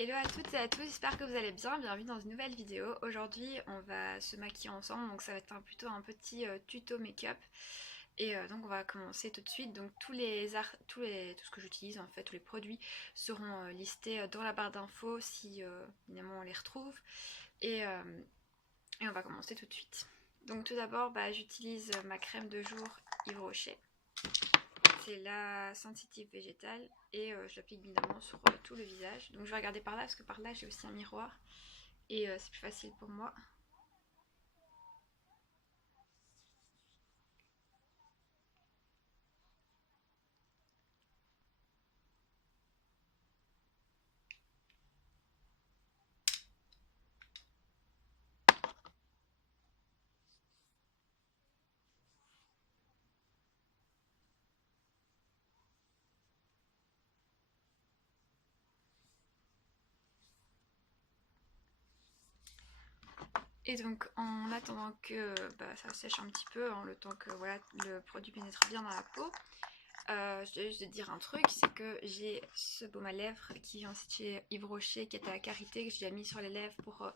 Hello à toutes et à tous, j'espère que vous allez bien, bienvenue dans une nouvelle vidéo. Aujourd'hui on va se maquiller ensemble, donc ça va être plutôt un petit tuto make-up. Et donc on va commencer tout de suite. Donc tout ce que j'utilise en fait, tous les produits seront listés dans la barre d'infos si évidemment on les retrouve. Et on va commencer tout de suite. Donc tout d'abord j'utilise ma crème de jour Yves Rocher. C'est la sensitive végétale et je l'applique évidemment sur tout le visage. Donc je vais regarder par là parce que par là j'ai aussi un miroir et c'est plus facile pour moi. Et donc en attendant que ça sèche un petit peu, le temps que voilà, le produit pénètre bien dans la peau, je dois juste dire un truc, c'est que j'ai ce baume à lèvres qui vient de chez Yves Rocher, qui est à la Karité, que j'ai déjà mis sur les lèvres pour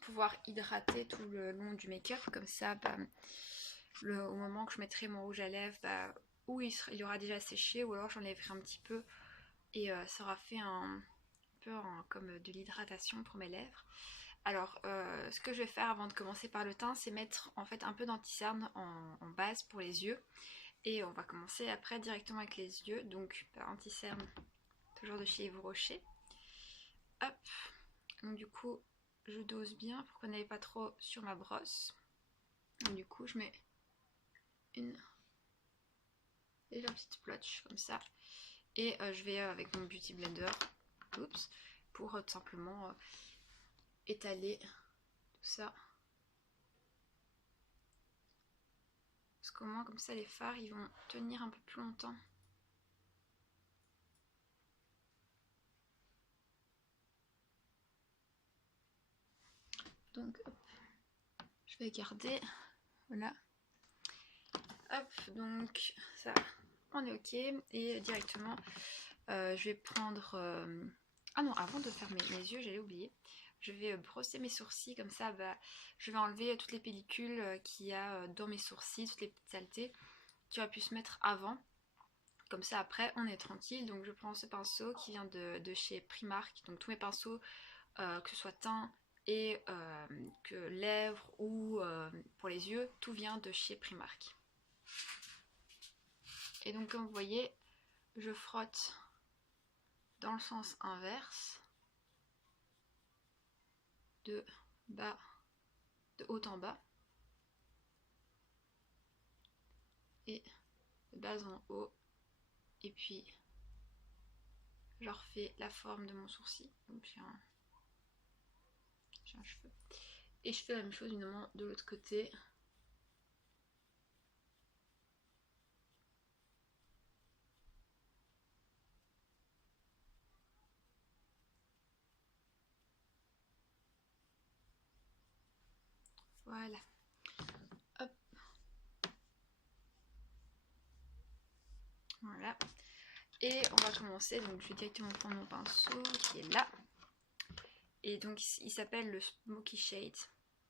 pouvoir hydrater tout le long du make-up. Comme ça, au moment que je mettrai mon rouge à lèvres, ou il aura déjà séché, ou alors j'enlèverai un petit peu et ça aura fait un peu comme de l'hydratation pour mes lèvres. Alors, ce que je vais faire avant de commencer par le teint, c'est mettre en fait un peu d'anti-cerne en base pour les yeux. Et on va commencer après directement avec les yeux. Donc, anti-cerne, toujours de chez Yves Rocher. Hop. Donc du coup, je dose bien pour qu'on n'aille pas trop sur ma brosse. Donc, du coup, je mets une légère petite splotch comme ça. Et je vais avec mon Beauty Blender, pour tout simplement étaler tout ça. Parce qu'au moins comme ça les fards ils vont tenir un peu plus longtemps. Donc hop, je vais garder, voilà. Hop, donc ça, on est ok. Et directement, je vais prendre... Ah non, avant de faire mes yeux, j'allais oublier. Je vais brosser mes sourcils, comme ça je vais enlever toutes les pellicules qu'il y a dans mes sourcils, toutes les petites saletés qui auraient pu se mettre avant. Comme ça après on est tranquille. Donc je prends ce pinceau qui vient de chez Primark. Donc tous mes pinceaux, que ce soit teint et que lèvres ou pour les yeux, tout vient de chez Primark. Et donc comme vous voyez, je frotte dans le sens inverse, de haut en bas et de bas en haut, et puis je refais la forme de mon sourcil. Donc j'ai un cheveu et je fais la même chose évidemment de l'autre côté. Voilà. Hop. Voilà. Et on va commencer. Donc je vais directement prendre mon pinceau qui est là. Et donc il s'appelle le Smoky Shade.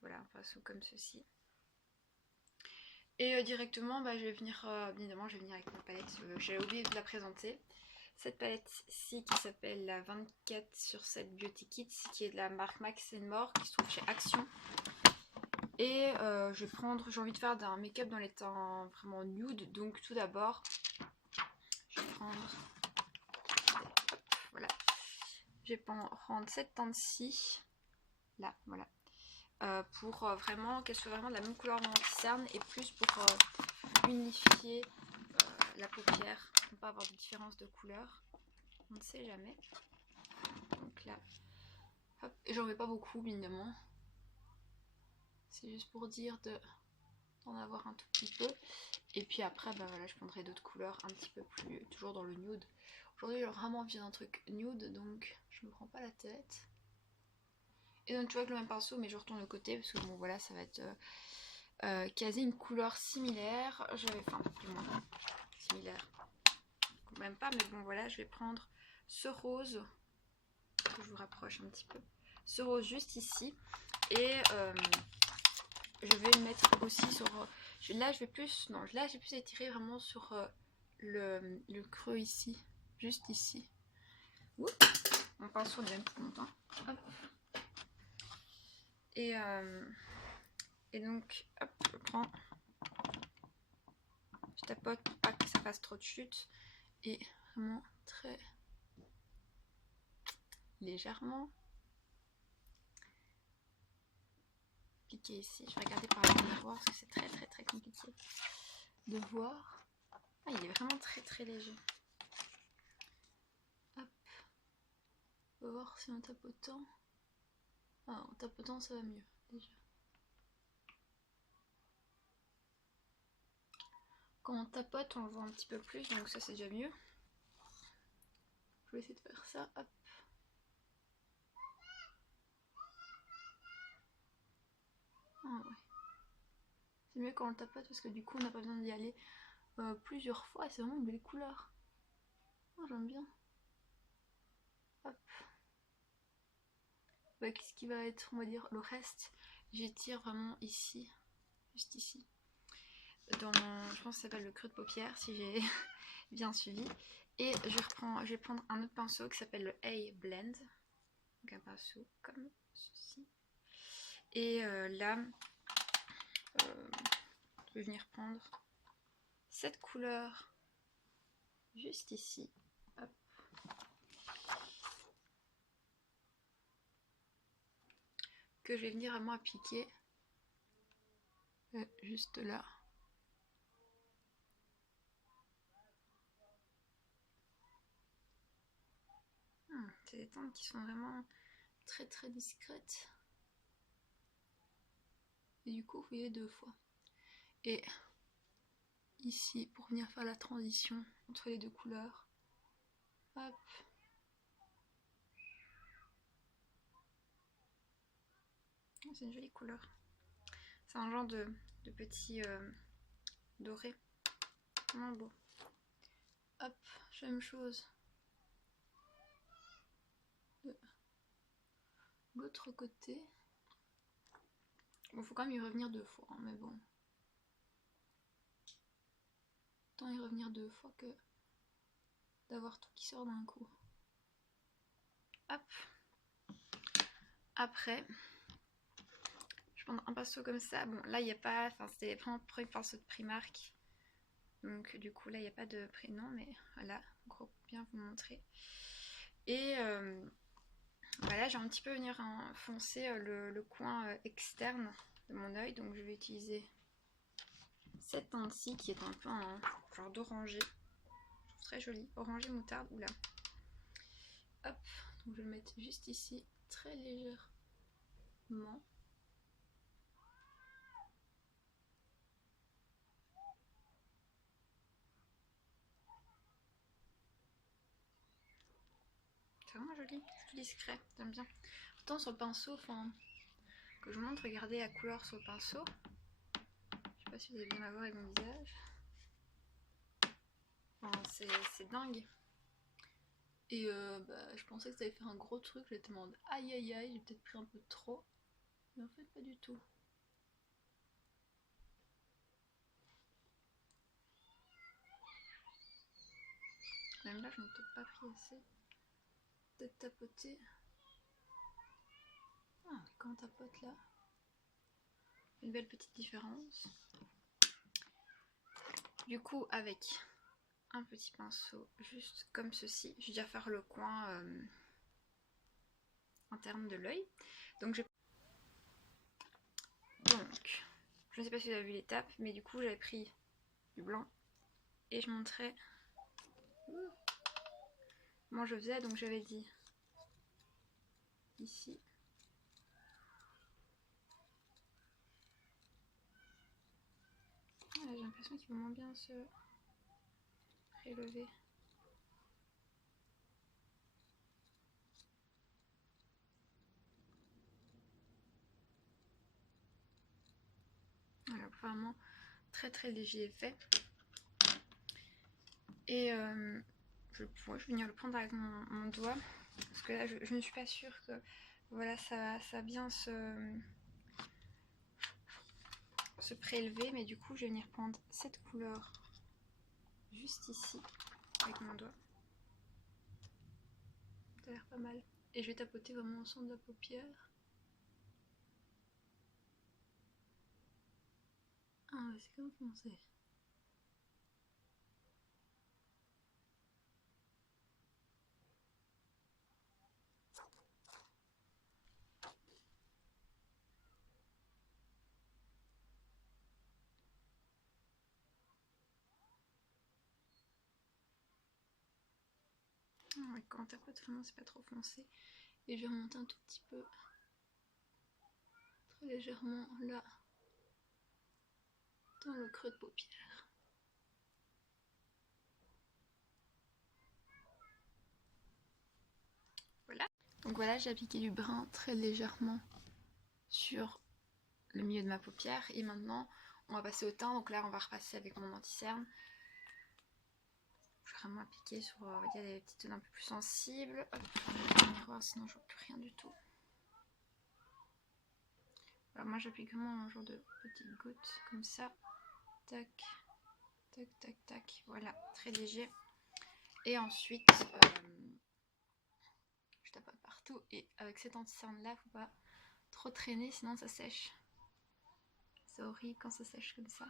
Voilà, un pinceau comme ceci. Et directement, je vais venir, évidemment, je vais venir avec ma palette. J'avais oublié de la présenter. Cette palette-ci qui s'appelle la 24/7 Beauty Kit, qui est de la marque Max More, qui se trouve chez Action. Et j'ai envie de faire un make-up dans les teints vraiment nude. Donc tout d'abord, je vais prendre, hop, voilà. Je vais prendre cette teinte-ci, là, voilà. Pour vraiment qu'elle soit vraiment de la même couleur de mon anti-cerne et plus pour unifier la paupière, pour ne pas avoir de différence de couleur. On ne sait jamais. Donc là, hop, et j'en mets pas beaucoup, évidemment. C'est juste pour dire d'en avoir un tout petit peu. Et puis après, voilà, je prendrai d'autres couleurs un petit peu plus, toujours dans le nude. Aujourd'hui, j'ai vraiment envie d'un truc nude, donc je me prends pas la tête. Et donc tu vois avec le même pinceau, mais je retourne le côté parce que bon voilà, ça va être quasi une couleur similaire. Enfin, du moins similaire, même pas, mais bon voilà, je vais prendre ce rose que je vous rapproche un petit peu. Ce rose juste ici. Et je vais le mettre aussi sur... là, je vais plus... Non, là, j'ai plus étiré vraiment sur le creux ici. Juste ici. Ouh, mon pinceau ne même plus longtemps. Hop. Et donc, hop, je prends... Je tapote pour pas que ça fasse trop de chute. Et vraiment très légèrement. Appliquer ici. Je vais regarder par le miroir parce que c'est très compliqué de voir. Ah, il est vraiment très léger. Hop. On va voir si en tapotant... Ah, en tapotant ça va mieux déjà. Quand on tapote, on le voit un petit peu plus, donc ça c'est déjà mieux. Je vais essayer de faire ça. Hop. Ah ouais. C'est mieux quand on le tapote parce que du coup on n'a pas besoin d'y aller plusieurs fois. C'est vraiment une belle couleur. Oh, j'aime bien. Hop. Avec ce qui va être, on va dire, le reste, j'étire vraiment ici, juste ici. Dans, je pense que ça s'appelle le creux de paupière si j'ai bien suivi. Et je vais prendre un autre pinceau qui s'appelle le A-Blend. Donc un pinceau comme ceci. Et là, je vais venir prendre cette couleur juste ici. Hop. Que je vais venir vraiment appliquer juste là. C'est des teintes qui sont vraiment très discrètes. Et du coup, vous voyez 2 fois. Et ici, pour venir faire la transition entre les 2 couleurs. Hop. C'est une jolie couleur. C'est un genre de petit doré. Vraiment beau. Hop, même chose. De l'autre côté. Bon, faut quand même y revenir 2 fois, hein, mais bon. Autant y revenir 2 fois que d'avoir tout qui sort d'un coup. Hop. Après, je prends un pinceau comme ça. Bon, là, il n'y a pas... Enfin, c'était vraiment le premier pinceau de Primark. Donc, du coup, là, il n'y a pas de prénom, mais voilà. Gros, bien vous montrer. Et voilà, j'ai un petit peu venir foncer le coin externe de mon œil. Donc, je vais utiliser cette teinte-ci qui est un peu un genre d'orangé. Je trouve très joli. Orangé moutarde. Oula. Hop. Donc, je vais le mettre juste ici, très légèrement. C'est vraiment joli, c'est tout discret, j'aime bien. Autant sur le pinceau, enfin, que je vous montre, regardez la couleur sur le pinceau. Je sais pas si vous allez bien la voir avec mon visage. Enfin, c'est dingue. Et je pensais que ça allait faire un gros truc, j'étais en mode aïe aïe aïe, j'ai peut-être pris un peu trop. Mais en fait, pas du tout. Même là, je n'ai peut-être pas pris assez. Peut-être tapoter. Ah, quand on tapote là, une belle petite différence. Du coup, avec un petit pinceau, juste comme ceci, je vais déjà faire le coin interne de l'œil. Donc, je ne sais pas si vous avez vu l'étape, mais du coup, j'avais pris du blanc et je montrais comment je faisais. Donc, j'avais dit ici. Ah, j'ai l'impression qu'il va moins bien se prélever. Voilà, vraiment très léger effet. Et je vais venir le prendre avec mon doigt Parce que là je ne suis pas sûre que voilà ça va bien se prélever, mais du coup je vais venir prendre cette couleur juste ici avec mon doigt. Ça a l'air pas mal. Et je vais tapoter vraiment au centre de la paupière. Ah ouais, c'est comme foncé. Ah ouais, quand on tapote vraiment c'est pas trop foncé. Et je vais remonter un tout petit peu, très légèrement là, dans le creux de paupière. Voilà. Donc voilà, j'ai appliqué du brun très légèrement sur le milieu de ma paupière. Et maintenant, on va passer au teint. Donc là, on va repasser avec mon anti-cerne. Je vais vraiment appliquer sur les petites zones un peu plus sensibles. Hop, je vais mettre le miroir, sinon je vois plus rien du tout. Alors moi, j'applique vraiment un genre de petites gouttes comme ça. Tac, tac, tac, tac. Voilà, très léger. Et ensuite, je tapote partout. Et avec cet anti-cerne là, faut pas trop traîner, sinon ça sèche. C'est horrible quand ça sèche comme ça.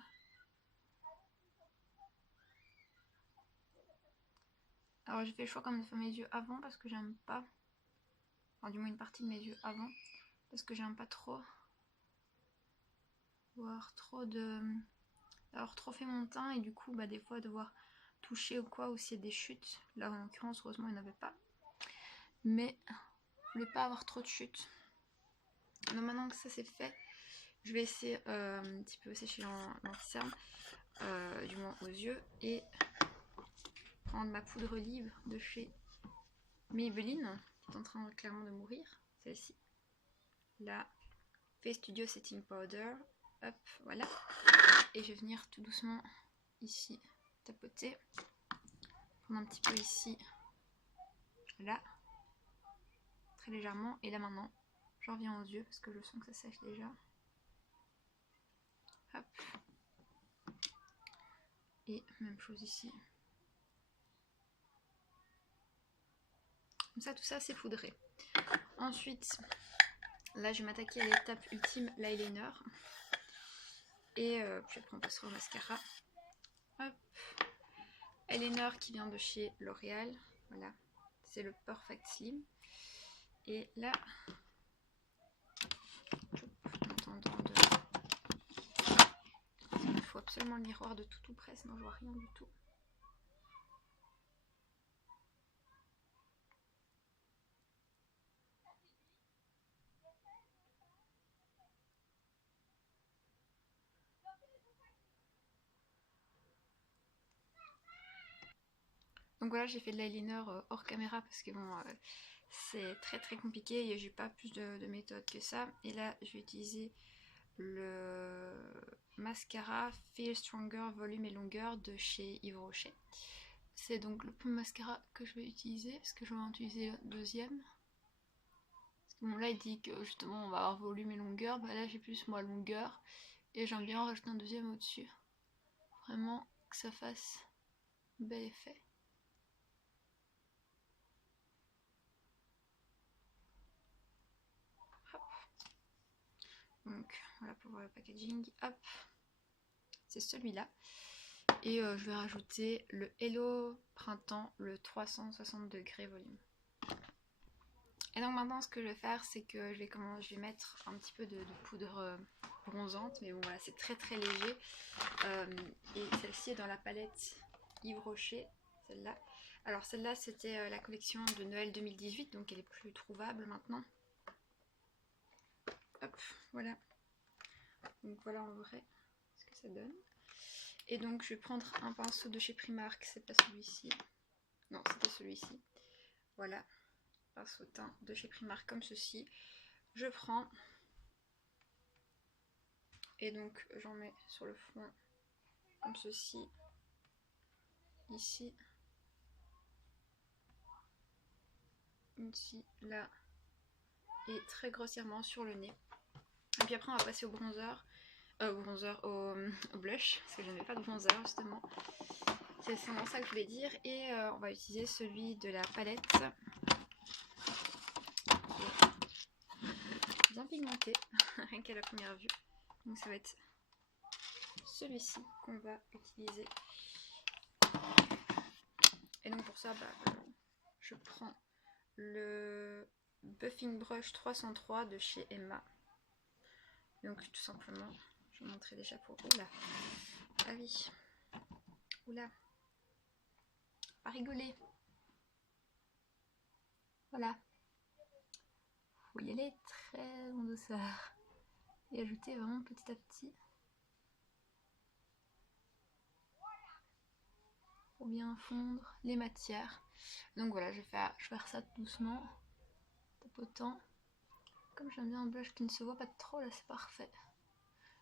Alors j'ai fait le choix quand même de faire mes yeux avant parce que j'aime pas, enfin du moins une partie de mes yeux avant, parce que j'aime pas trop voir trop de... Alors trop fait mon teint et du coup bah des fois devoir toucher ou quoi, ou s'il y a des chutes. Là en l'occurrence heureusement il n'y en avait pas. Mais je voulais pas avoir trop de chutes. Donc maintenant que ça c'est fait, je vais essayer un petit peu sécher l'anti-cerne, du moins aux yeux, et prendre ma poudre libre de chez Maybelline, qui est en train clairement de mourir, celle-ci. La Face Studio Setting Powder. Hop, voilà. Et je vais venir tout doucement ici tapoter. Prendre un petit peu ici, là, très légèrement. Et là maintenant, j'en viens aux yeux parce que je sens que ça sèche déjà. Hop. Et même chose ici. Comme ça, tout ça c'est poudré. Ensuite, là je vais m'attaquer à l'étape ultime, l'eyeliner. Et puis après on passera au mascara. Hop. Eyeliner qui vient de chez L'Oréal. Voilà. C'est le Perfect Slim. Et là, en attendant de... Il faut absolument le miroir de tout près, sinon je vois rien du tout. Donc voilà, j'ai fait de l'eyeliner hors caméra parce que bon, c'est très compliqué et j'ai pas plus de méthode que ça. Et là, je vais utiliser le mascara Feel Stronger Volume et Longueur de chez Yves Rocher. C'est donc le premier mascara que je vais utiliser parce que je vais en utiliser le deuxième. Parce que bon, là, il dit que justement on va avoir volume et longueur. Bah là, j'ai plus moi longueur et j'aime bien en rajouter un deuxième au-dessus. Vraiment que ça fasse un bel effet. Donc voilà pour voir le packaging. Hop, c'est celui-là. Et je vais rajouter le Hello Printemps, le 360 degrés volume. Et donc maintenant ce que je vais faire, c'est que je vais mettre un petit peu de poudre bronzante. Mais bon voilà, c'est très léger. Et celle-ci est dans la palette Yves Rocher, celle-là. Alors celle-là c'était la collection de Noël 2018, donc elle est plus trouvable maintenant. Hop, voilà. Donc voilà en vrai ce que ça donne. Et donc je vais prendre un pinceau de chez Primark, c'est pas celui-ci. Non, c'était celui-ci. Voilà, pinceau teint de chez Primark comme ceci. Je prends et donc j'en mets sur le fond comme ceci. Ici. ici, là, et très grossièrement sur le nez. Et puis après on va passer au bronzer, au blush, parce que je n'avais pas de bronzer justement. C'est vraiment ça que je voulais dire. Et on va utiliser celui de la palette, bien pigmenté, rien qu'à la première vue. Donc ça va être celui-ci qu'on va utiliser. Et donc pour ça, je prends le Buffing Brush 303 de chez Emma. Donc tout simplement, je vais montrer déjà pour... Oula. Ah oui. Oula. Pas rigoler. Voilà. Faut y aller très en douceur. Et ajouter vraiment petit à petit. Pour bien fondre les matières. Donc voilà, je vais faire ça doucement. Tapotant. Comme j'aime bien un blush qui ne se voit pas trop, là c'est parfait.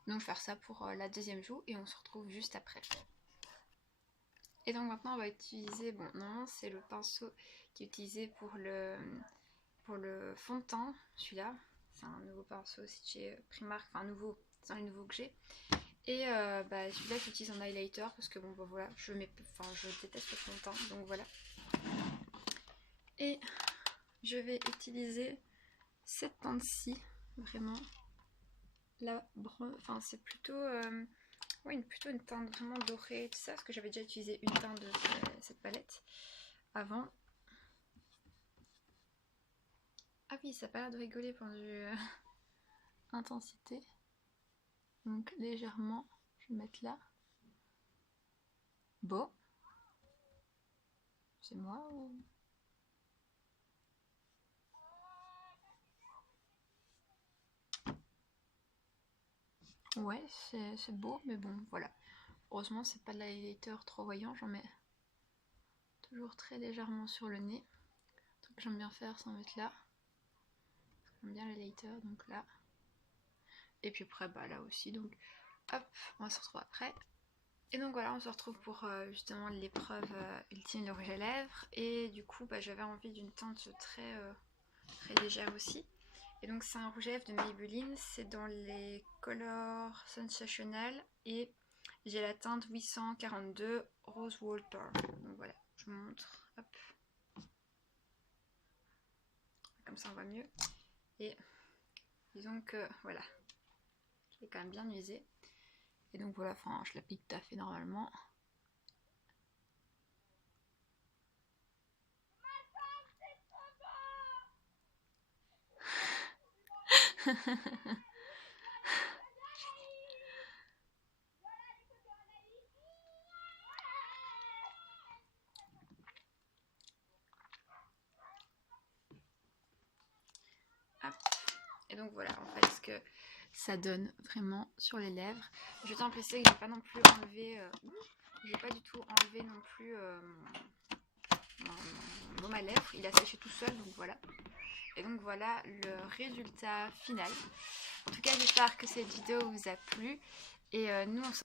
Donc je vais faire ça pour la deuxième joue et on se retrouve juste après. Et donc maintenant on va utiliser, bon non c'est le pinceau qui est utilisé pour le fond de teint, celui-là. C'est un nouveau pinceau aussi chez Primark, enfin nouveau, c'est un nouveau que j'ai. Et celui-là j'utilise en highlighter parce que bon voilà, je déteste le fond de teint, donc voilà. Et je vais utiliser cette teinte-ci, vraiment. La brun, enfin c'est plutôt plutôt une teinte vraiment dorée, tout ça, parce que j'avais déjà utilisé une teinte de cette palette avant. Ah oui, ça n'a pas l'air de rigoler point de vue intensité. Donc légèrement, je vais mettre là. Bon. C'est moi ou... Ouais, c'est beau, mais bon, voilà. Heureusement, c'est pas de l'highlighter trop voyant, j'en mets toujours très légèrement sur le nez. Un truc que j'aime bien faire, c'est en mettre là. J'aime bien l'highlighter, donc là. Et puis après, là aussi, donc hop, on va se retrouver après. Et donc voilà, on se retrouve pour justement l'épreuve ultime de rouge à lèvres. Et du coup, j'avais envie d'une teinte très légère aussi. Et donc c'est un rouge à lèvres de Maybelline, c'est dans les Color Sensational et j'ai la teinte 842 Rose Water. Donc voilà, je vous montre, hop. Comme ça on voit mieux. Et disons que voilà, je l'ai quand même bien usé. Et donc voilà, enfin je l'applique tout à fait normalement. Hop. Et donc voilà en fait ce que ça donne vraiment sur les lèvres. Je tiens à préciser que j'ai pas non plus enlevé, j'ai pas du tout enlevé non plus mon baume à lèvres, il a séché tout seul, donc voilà. Et donc voilà le résultat final. En tout cas j'espère que cette vidéo vous a plu et nous on se